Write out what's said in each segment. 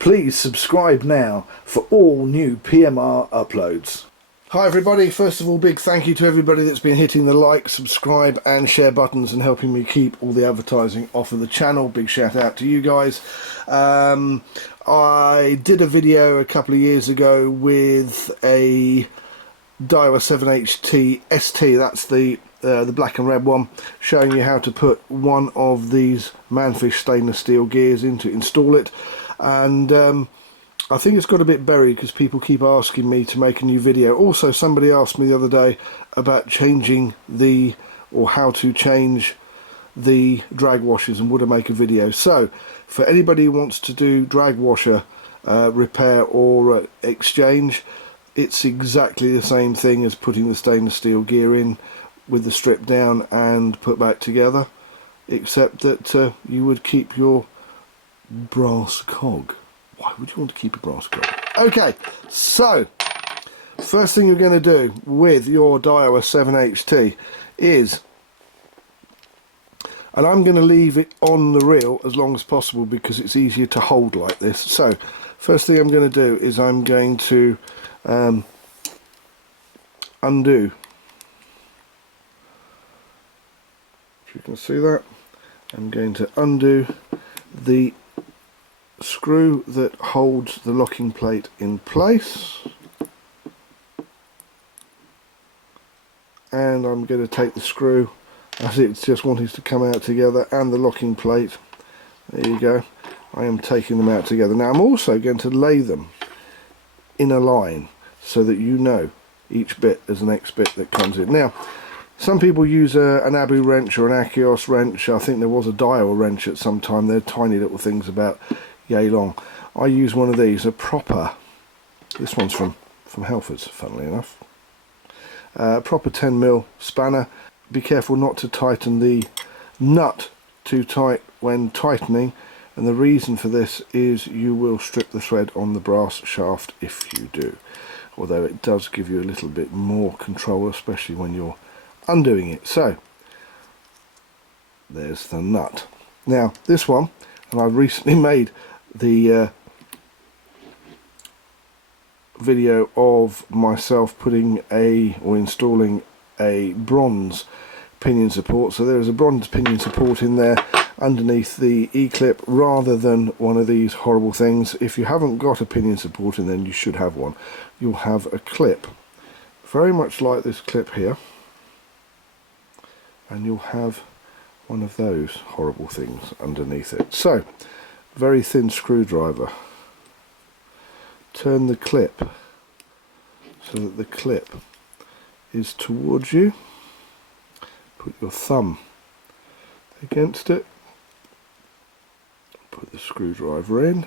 Please subscribe now for all new PMR uploads. Hi everybody, first of all, big thank you to everybody that's been hitting the like, subscribe and share buttons and helping me keep all the advertising off of the channel. Big shout out to you guys. I did a video a couple of years ago with a Daiwa 7HT ST, that's the black and red one, showing you how to put one of these ManFish stainless steel gears in to install it. And I think it's got a bit buried because people keep asking me to make a new video. Also, somebody asked me the other day about changing how to change the drag washers, and would I make a video. So for anybody who wants to do drag washer repair or exchange, it's exactly the same thing as putting the stainless steel gear in with the strip down and put back together, except that you would keep your brass cog. Why would you want to keep a brass cog? Okay, so first thing you're going to do with your Daiwa 7HT is, and I'm going to leave it on the reel as long as possible because it's easier to hold like this. So first thing I'm going to do is I'm going to undo, if you can see that, I'm going to undo the screw that holds the locking plate in place, and I'm going to take the screw as it's just wanting to come out together and the locking plate. There you go. I am taking them out together. Now I'm also going to lay them in a line so that you know each bit is the next bit that comes in. Now some people use an Abu wrench or an Akios wrench. I think there was a Daiwa wrench at some time. They're tiny little things about yay long. I use one of these, a proper, this one's from Halfords, funnily enough, proper 10mm spanner. Be careful not to tighten the nut too tight when tightening, and the reason for this is you will strip the thread on the brass shaft if you do, although it does give you a little bit more control, especially when you're undoing it. So there's the nut. Now this one, and I recently made the video of myself putting or installing a bronze pinion support. So there is a bronze pinion support in there underneath the E-clip rather than one of these horrible things. If you haven't got a pinion support in, then you should have one. You'll have a clip very much like this clip here, and you'll have one of those horrible things underneath it. So very thin screwdriver, turn the clip so that the clip is towards you, put your thumb against it, put the screwdriver in,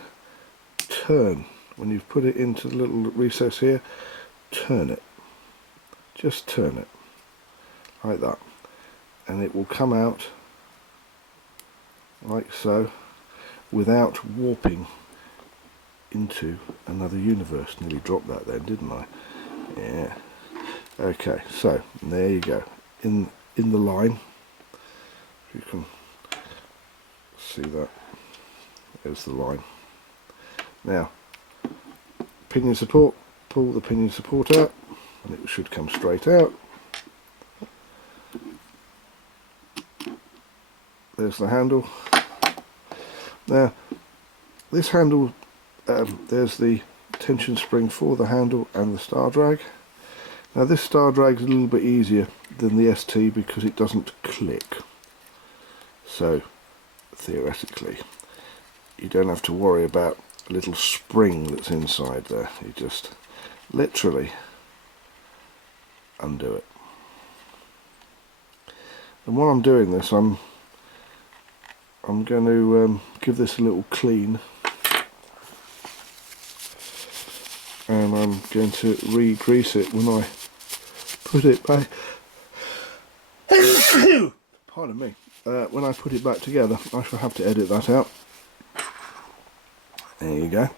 turn, when you've put it into the little recess here, turn it, just turn it like that, and it will come out like so, without warping into another universe. Nearly dropped that then, didn't I? Yeah. Okay, so there you go, in the line. If you can see that, there's the line. Now pinion support, pull the pinion support out and it should come straight out. There's the handle. Now this handle, there's the tension spring for the handle and the star drag. Now this star drag is a little bit easier than the ST because it doesn't click, so theoretically you don't have to worry about a little spring that's inside there. You just literally undo it. And while I'm doing this, I'm going to give this a little clean, and I'm going to re-grease it when I put it back. Pardon me. When I put it back together, I shall have to edit that out. There you go.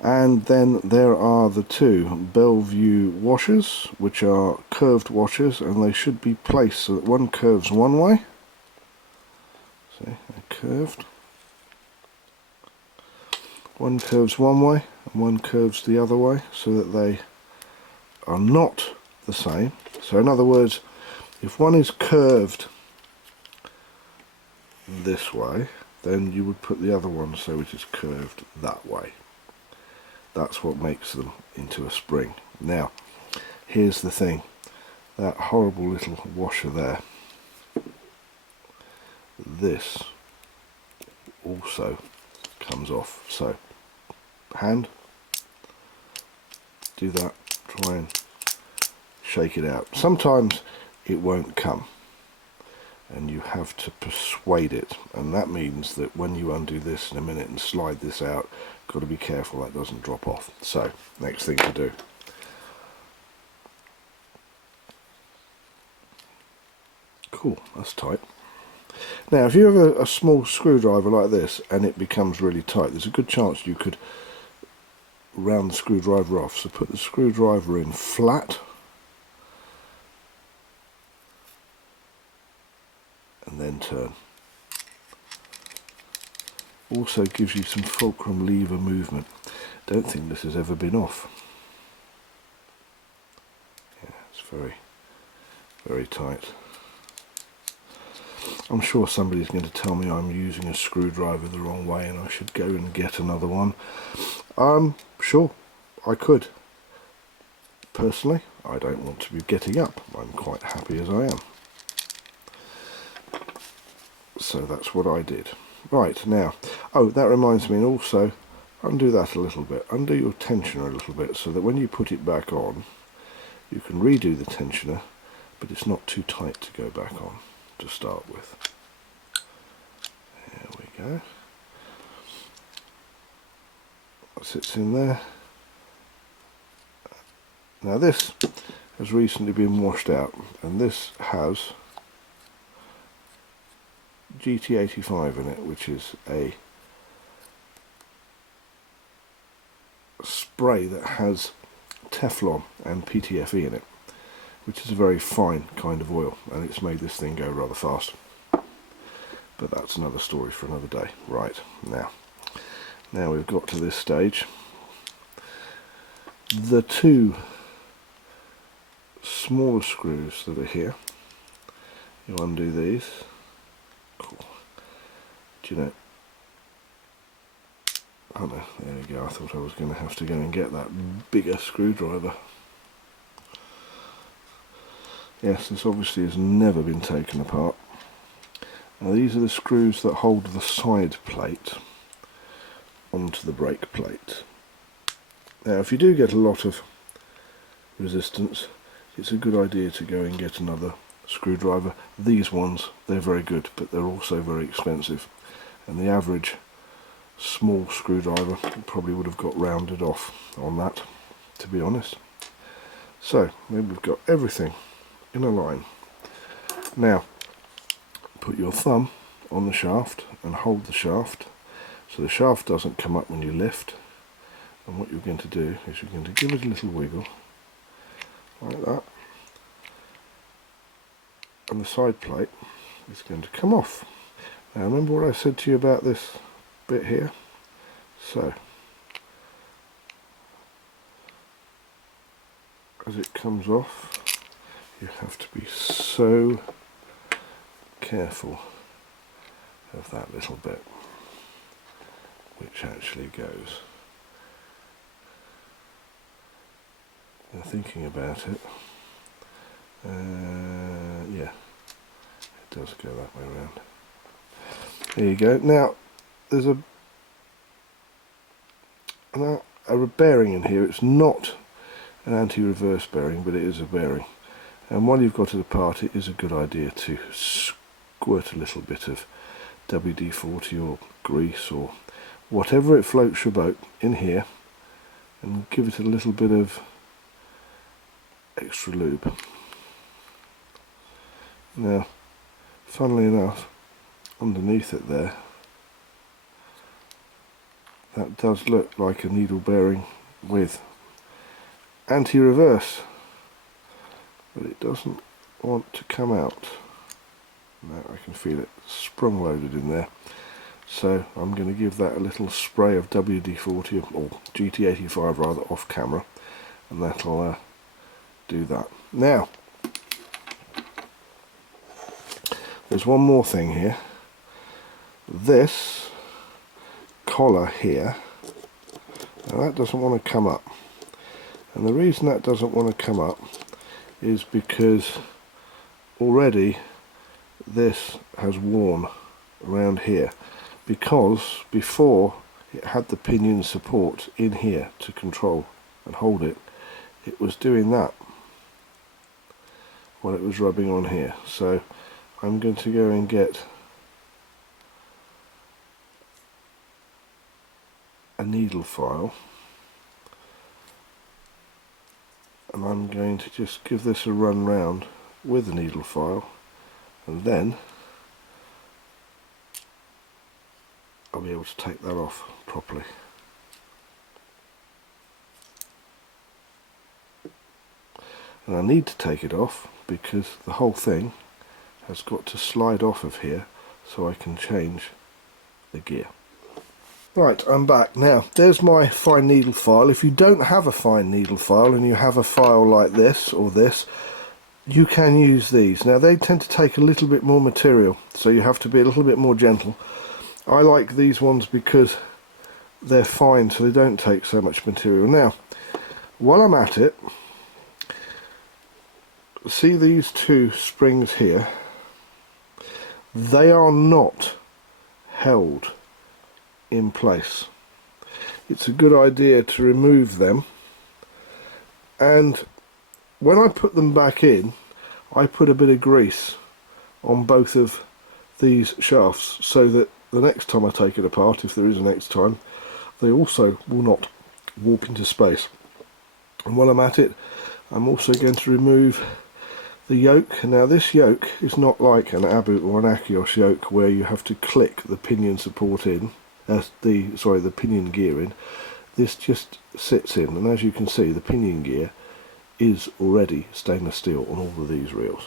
And then there are the two Bellevue washers, which are curved washers, and they should be placed so that one curves one way. See, they're curved. One curves one way and one curves the other way, so that they are not the same. So in other words, if one is curved this way, then you would put the other one so it is curved that way. That's what makes them into a spring. Now, here's the thing. That horrible little washer there, this also comes off. So, hand, do that, try and shake it out. Sometimes it won't come, and you have to persuade it, and that means that when you undo this in a minute and slide this out, got to be careful that doesn't drop off. So, next thing to do. Cool, that's tight. Now, if you have a small screwdriver like this and it becomes really tight, there's a good chance you could round the screwdriver off. So put the screwdriver in flat and then turn. Also gives you some fulcrum lever movement. Don't think this has ever been off. Yeah, it's very, very tight. I'm sure somebody's going to tell me I'm using a screwdriver the wrong way and I should go and get another one. Sure, I could. Personally, I don't want to be getting up. I'm quite happy as I am. So that's what I did. Right, now, oh, that reminds me, and also undo that a little bit. Undo your tensioner a little bit so that when you put it back on, you can redo the tensioner, but it's not too tight to go back on to start with. There we go. That sits in there. Now this has recently been washed out, and this has GT85 in it, which is a spray that has Teflon and PTFE in it, which is a very fine kind of oil, and it's made this thing go rather fast. But that's another story for another day. Right, now we've got to this stage. The two smaller screws that are here, you undo these. Cool. Do you know? Oh no, there we go. I thought I was going to have to go and get that bigger screwdriver. Yes, this obviously has never been taken apart. Now these are the screws that hold the side plate onto the brake plate. Now if you do get a lot of resistance, it's a good idea to go and get another screwdriver. These ones, they're very good, but they're also very expensive, and the average small screwdriver probably would have got rounded off on that, to be honest. So then we've got everything in a line. Now put your thumb on the shaft and hold the shaft so the shaft doesn't come up when you lift, and what you're going to do is you're going to give it a little wiggle like that, and the side plate is going to come off. Now remember what I said to you about this bit here? So as it comes off, you have to be so careful of that little bit which actually goes. Now thinking about it, yeah, it does go that way around. There you go. Now there's a bearing in here. It's not an anti-reverse bearing, but it is a bearing, and while you've got it apart, it is a good idea to squirt a little bit of WD-40 or grease or whatever it floats your boat in here, and give it a little bit of extra lube. Now funnily enough, underneath it there, that does look like a needle bearing with anti-reverse, but it doesn't want to come out. Now I can feel it sprung loaded in there. So I'm going to give that a little spray of WD-40 or GT85 rather off camera, and that'll do that. Now there's one more thing here. This collar here, now that doesn't want to come up, and the reason that doesn't want to come up is because already this has worn around here, because before it had the pinion support in here to control and hold it, it was doing that while it was rubbing on here. So I'm going to go and get a needle file, and I'm going to just give this a run round with the needle file, and then I'll be able to take that off properly. And I need to take it off because the whole thing has got to slide off of here so I can change the gear. Right, I'm back. Now, there's my fine needle file. If you don't have a fine needle file and you have a file like this or this, you can use these. Now, they tend to take a little bit more material, so you have to be a little bit more gentle. I like these ones because they're fine, so they don't take so much material. Now, while I'm at it, see these two springs here? They are not held in place. It's a good idea to remove them, and when I put them back in, I put a bit of grease on both of these shafts so that the next time I take it apart, if there is a next time, they also will not warp into space. And while I'm at it, I'm also going to remove the yoke. Now, this yoke is not like an Abu or an Akios yoke where you have to click the pinion support in, the pinion gear in. This just sits in, and as you can see, the pinion gear is already stainless steel on all of these reels,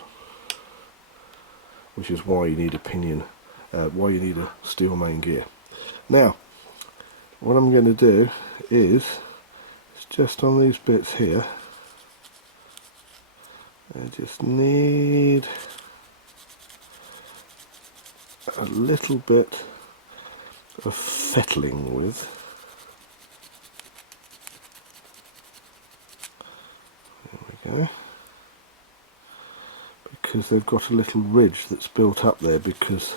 which is why you need a pinion, why you need a steel main gear. Now, what I'm going to do is just on these bits here, I just need a little bit of fettling with. There we go. Because they've got a little ridge that's built up there because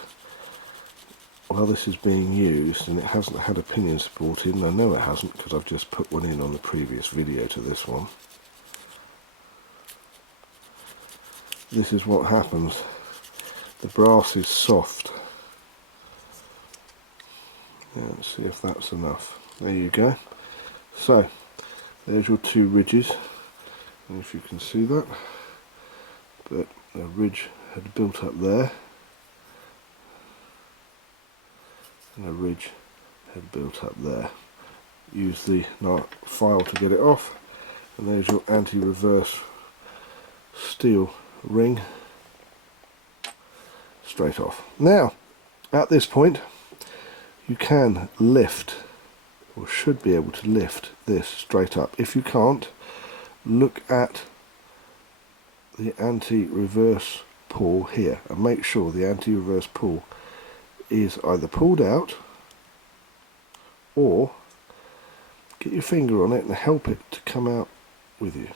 while this is being used and it hasn't had a pinion support in. I know it hasn't because I've just put one in on the previous video to this one. This is what happens. The brass is soft. Yeah, let's see if that's enough. There you go. So there's your two ridges, and if you can see that, but a ridge had built up there and a ridge had built up there. Use the file to get it off, and there's your anti-reverse steel ring straight off. Now at this point you can lift, or should be able to lift, this straight up. If you can't, look at the anti-reverse pull here and make sure the anti-reverse pull is either pulled out, or get your finger on it and help it to come out with you.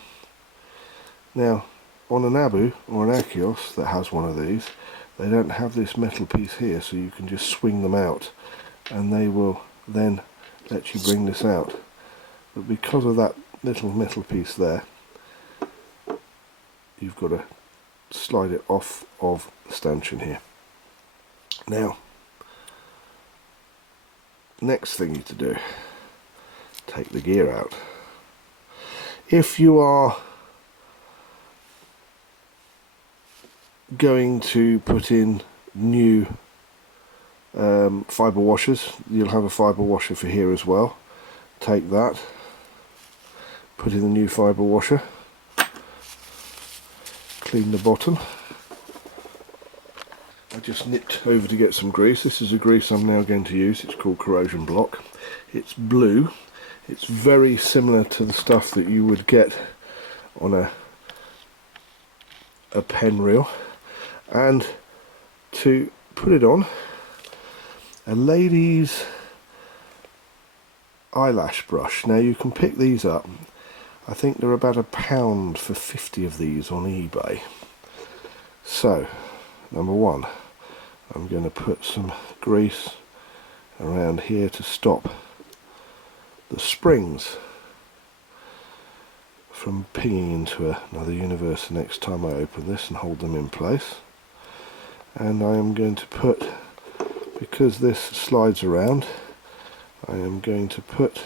Now on an Abu or an Akios that has one of these, they don't have this metal piece here, so you can just swing them out and they will then let you bring this out. But because of that little metal piece there, you've got to slide it off of the stanchion here. Now, next thing you need to do, take the gear out. If you are going to put in new fibre washers, you'll have a fibre washer for here as well. Take that, put in the new fibre washer, clean the bottom. I just nipped over to get some grease. This is a grease I'm now going to use. It's called Corrosion Block. It's blue. It's very similar to the stuff that you would get on a pen reel. And to put it on, a lady's eyelash brush. Now you can pick these up. I think they're about £1 for 50 of these on eBay. So, number one, I'm going to put some grease around here to stop the springs from pinging into another universe the next time I open this, and hold them in place. And I am going to put, because this slides around, I am going to put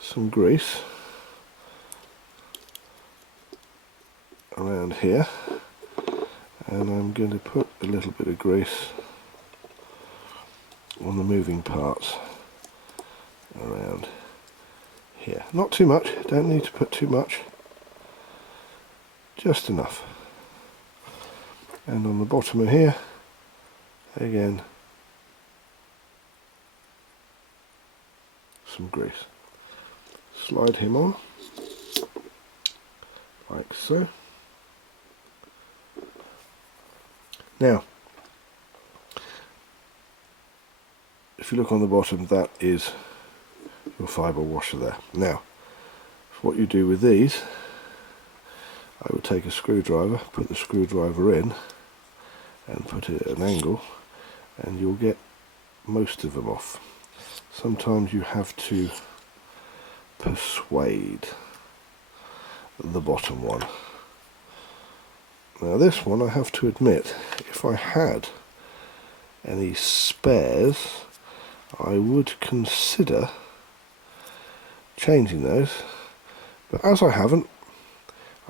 some grease around here, and I'm going to put a little bit of grease on the moving parts around here. Not too much, don't need to put too much, just enough. And on the bottom of here, again, some grease. Slide him on, like so. Now, if you look on the bottom, that is your fibre washer there. Now, what you do with these, I would take a screwdriver, put the screwdriver in, and put it at an angle, and you'll get most of them off. Sometimes you have to persuade the bottom one. Now this one, I have to admit, if I had any spares, I would consider changing those, but as I haven't,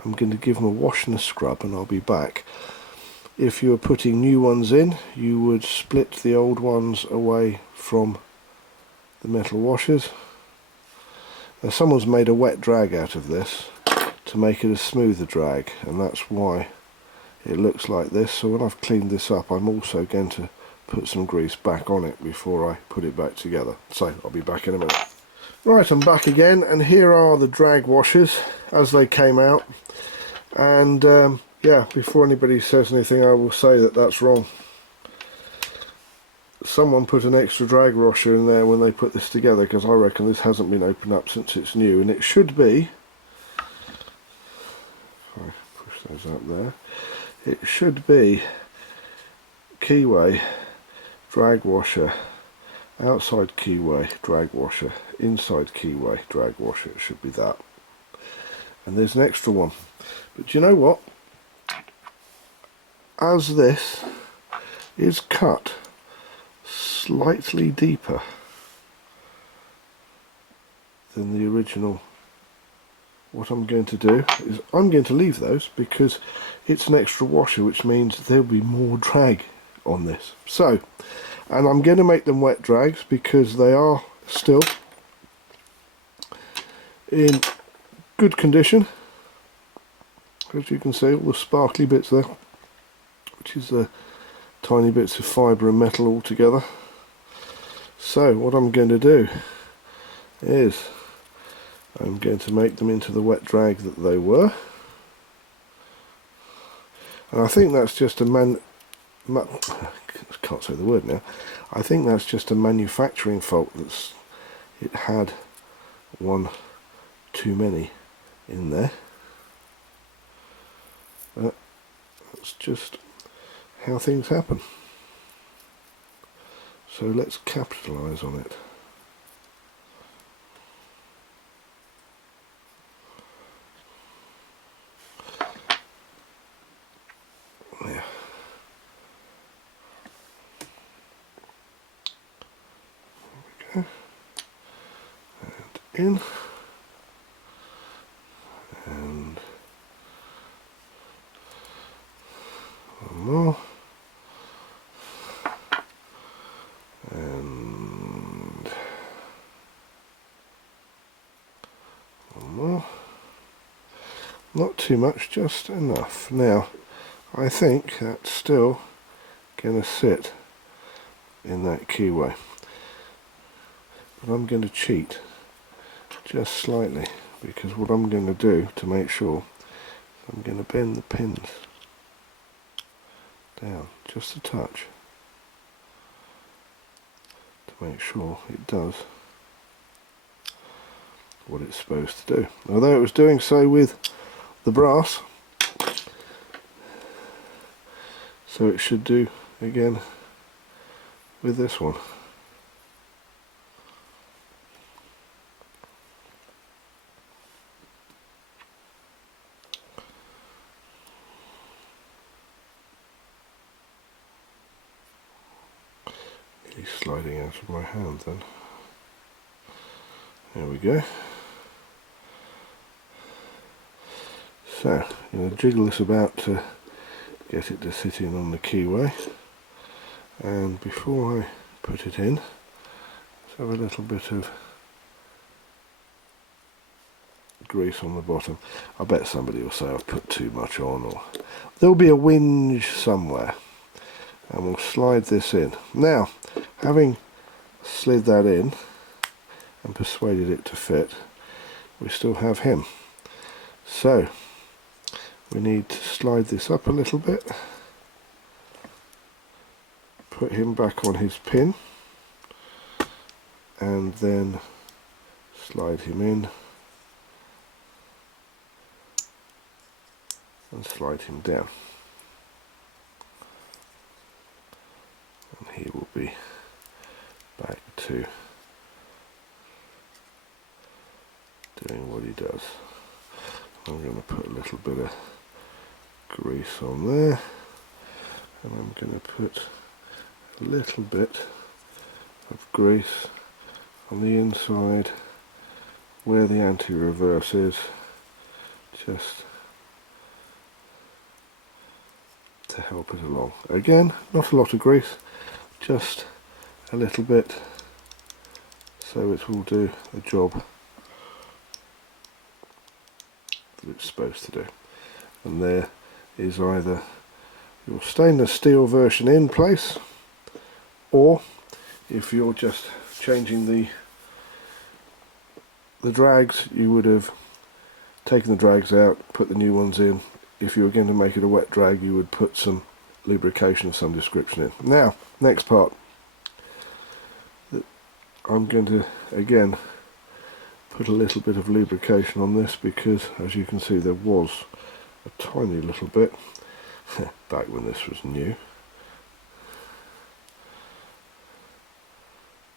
I'm going to give them a wash and a scrub, and I'll be back. If you were putting new ones in, you would split the old ones away from the metal washers. Now someone's made a wet drag out of this to make it a smoother drag, and that's why it looks like this. So when I've cleaned this up, I'm also going to put some grease back on it before I put it back together. So I'll be back in a minute. Right, I'm back again, and here are the drag washers as they came out. And yeah, before anybody says anything, I will say that that's wrong. Someone put an extra drag washer in there when they put this together, because I reckon this hasn't been opened up since it's new, and it should be, if I push those up there, it should be keyway, drag washer, outside keyway, drag washer, inside keyway, drag washer. It should be that. And there's an extra one. But you know what? As this is cut slightly deeper than the original, what I'm going to do is I'm going to leave those, because it's an extra washer, which means there'll be more drag on this. So, and I'm going to make them wet drags because they are still in good condition. As you can see, all the sparkly bits there, which is the tiny bits of fibre and metal all together. So what I'm going to do is I'm going to make them into the wet drag that they were, and I think that's just a can't say the word now. I think that's just a manufacturing fault. It had one too many in there. That's just how things happen. So let's capitalise on it. Yeah. There we go. And in. And one more. And one more. Not too much, just enough. Now, I think that's still going to sit in that keyway. But I'm going to cheat just slightly, because what I'm going to do to make sure, I'm going to bend the pins down just a touch to make sure it does what it's supposed to do. Although it was doing so with the brass, so it should do again with this one. He's sliding out of my hand then. There we go. So, I'm going to jiggle this about to get it to sit in on the keyway. And before I put it in, let's have a little bit of grease on the bottom. I bet somebody will say I've put too much on, or there'll be a whinge somewhere. And we'll slide this in. Now, having slid that in and persuaded it to fit, we still have him. So, we need to slide this up a little bit, put him back on his pin, and then slide him in and slide him down. And he will be back to doing what he does. I'm going to put a little bit of grease on there, and I'm going to put a little bit of grease on the inside where the anti-reverse is, just to help it along. Again, not a lot of grease, just a little bit, so it will do the job that it's supposed to do. And there is either your stainless steel version in place, or if you're just changing the drags, you would have taken the drags out, put the new ones in. If you were going to make it a wet drag, you would put some lubrication of some description in. Now, next part. I'm going to again put a little bit of lubrication on this, because as you can see there was a tiny little bit back when this was new.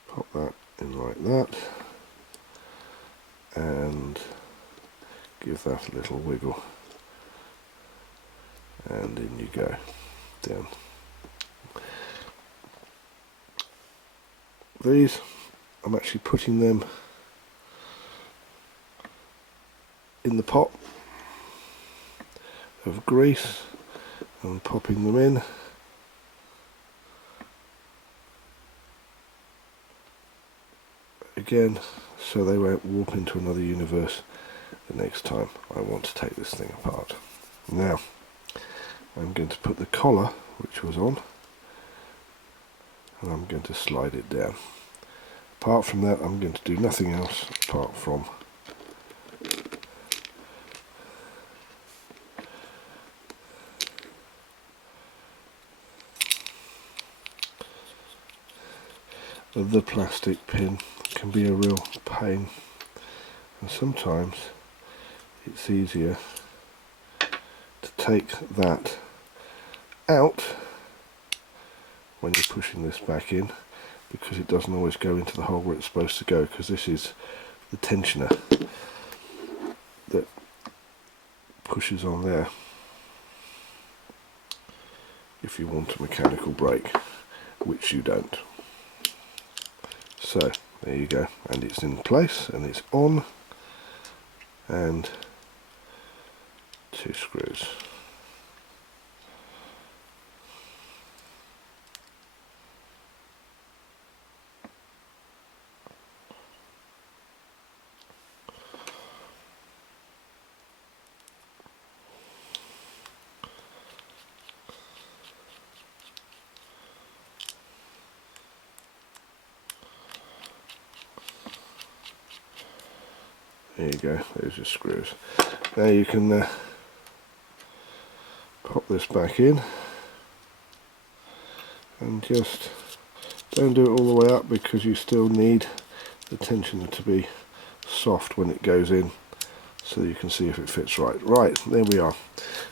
Pop that in like that and give that a little wiggle, and in you go, down. These, I'm actually putting them in the pot of grease and popping them in. Again, so they won't warp into another universe the next time I want to take this thing apart. Now, I'm going to put the collar, which was on, and I'm going to slide it down. Apart from that, I'm going to do nothing else apart from the plastic pin can be a real pain, and sometimes it's easier to take that out when you're pushing this back in, because it doesn't always go into the hole where it's supposed to go, because this is the tensioner that pushes on there if you want a mechanical brake, which you don't. So there you go, and it's in place and it's on, and 2 screws. There you go, there's your screws. Now you can pop this back in, and just don't do it all the way up because you still need the tensioner to be soft when it goes in, so you can see if it fits right. Right, there we are.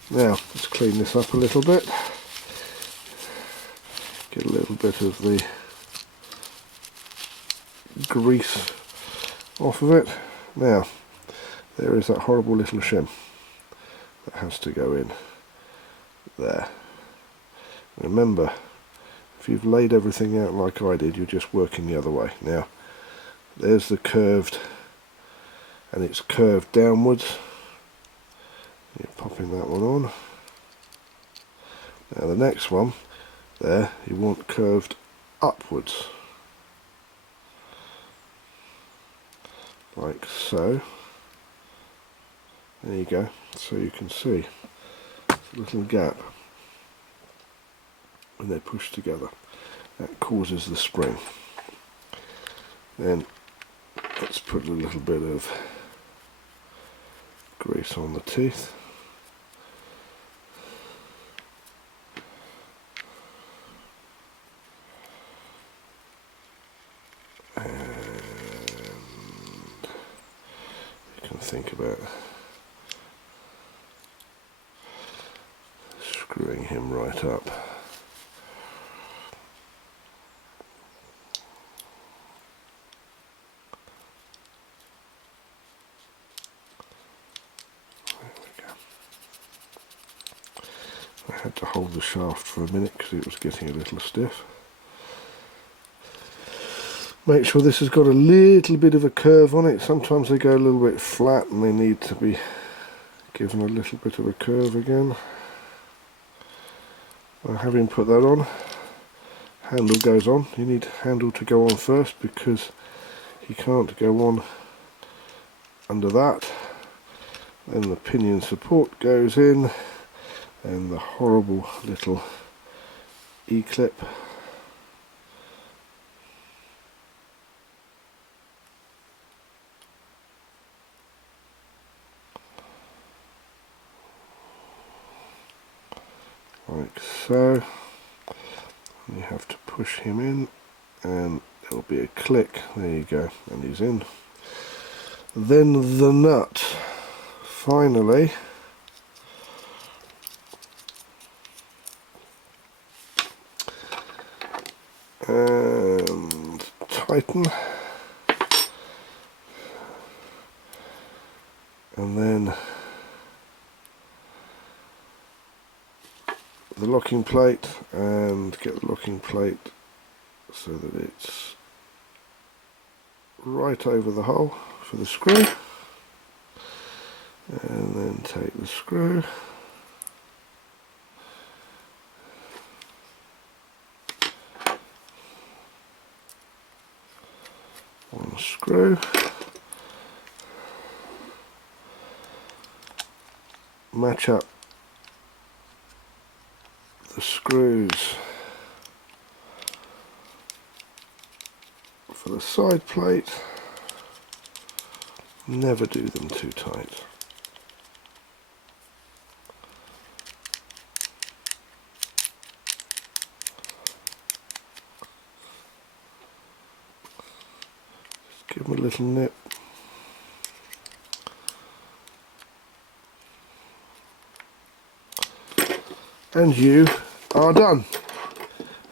Now let's clean this up a little bit, get a little bit of the grease off of it. Now there is that horrible little shim that has to go in there. Remember, if you've laid everything out like I did, you're just working the other way. Now there's the curved, and it's curved downwards. You're popping that one on. Now the next one there, you want curved upwards, like so. There you go, so you can see a little gap when they're pushed together. That causes the spring. Then let's put a little bit of grease on the teeth. And you can think about screwing him right up. I had to hold the shaft for a minute because it was getting a little stiff. Make sure this has got a little bit of a curve on it. Sometimes they go a little bit flat and they need to be given a little bit of a curve again. Having put that on, handle goes on. You need handle to go on first because he can't go on under that. Then the pinion support goes in, and the horrible little E-clip. Like so. You have to push him in and there'll be a click. There you go, and he's in. Then the nut. Finally, and tighten, and then the locking plate, and get the locking plate so that it's right over the hole for the screw, and then take the screw, one screw, match up the screws for the side plate. Never do them too tight. Just give them a little nip. And you are done.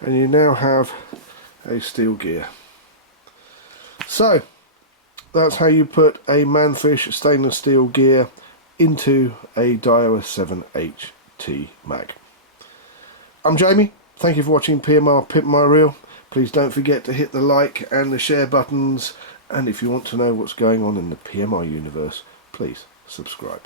And you now have a steel gear. So that's how you put a ManFish stainless steel gear into a Daiwa 7HT mag. I'm Jamie. Thank you for watching PMR Pimp My Reel. Please don't forget to hit the like and the share buttons, and if you want to know what's going on in the PMR universe, please subscribe.